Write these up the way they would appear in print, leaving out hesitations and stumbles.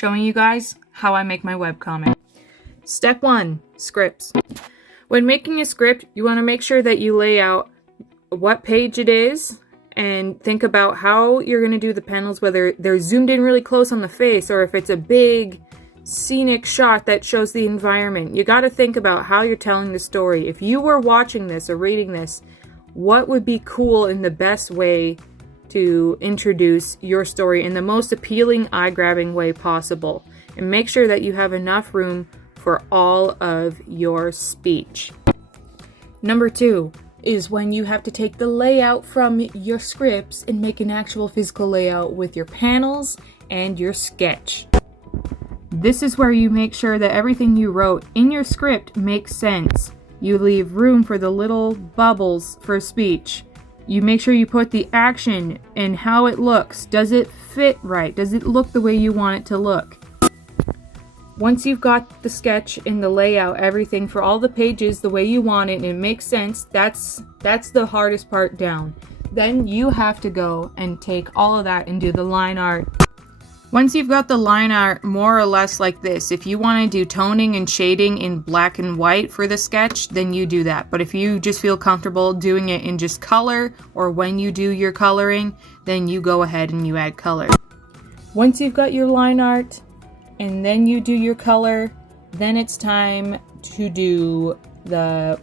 showing you guys how I make my webcomic. Step 1, scripts. When making a script, you want to make sure that you lay out what page it is and think about how you're going to do the panels, whether they're zoomed in really close on the face or if it's a big scenic shot that shows the environment. You got to think about how you're telling the story. If you were watching this or reading this, what would be cool in the best way to introduce your story in the most appealing, eye-grabbing way possible? And make sure that you have enough room for all of your speech. Number 2 is when you have to take the layout from your scripts and make an actual physical layout with your panels and your sketch. This is where you make sure that everything you wrote in your script makes sense. You leave room for the little bubbles for speech. You make sure you put the action and how it looks. Does it fit right? Does it look the way you want it to look? Once you've got the sketch and the layout, everything for all the pages the way you want it and it makes sense, that's the hardest part down. Then you have to go and take all of that and do the line art. Once you've got the line art more or less like this, if you want to do toning and shading in black and white for the sketch, then you do that. But if you just feel comfortable doing it in just color, or when you do your coloring, then you go ahead and you add color. Once you've got your line art, and then you do your color, then it's time to do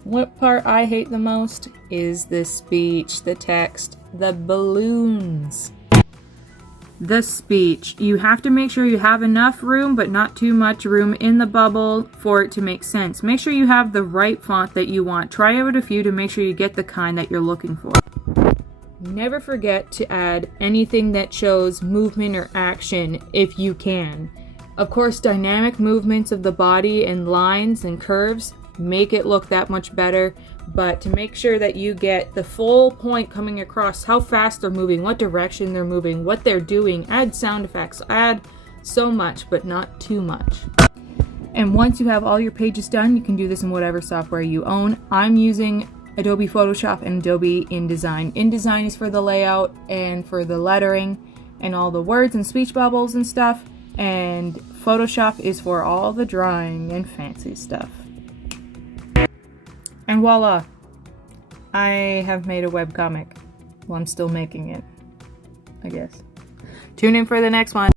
what part I hate the most is the speech, the text, the balloons. The speech. You have to make sure you have enough room, but not too much room in the bubble for it to make sense. Make sure you have the right font that you want. Try out a few to make sure you get the kind that you're looking for. Never forget to add anything that shows movement or action if you can. Of course, dynamic movements of the body and lines and curves make it look that much better, but to make sure that you get the full point coming across, how fast they're moving, what direction they're moving, what they're doing, add sound effects, add so much, but not too much. And once you have all your pages done, you can do this in whatever software you own. I'm using Adobe Photoshop and Adobe InDesign. InDesign is for the layout and for the lettering and all the words and speech bubbles and stuff, and Photoshop is for all the drawing and fancy stuff. And voila, I have made a webcomic. Well, I'm still making it, I guess. Tune in for the next one.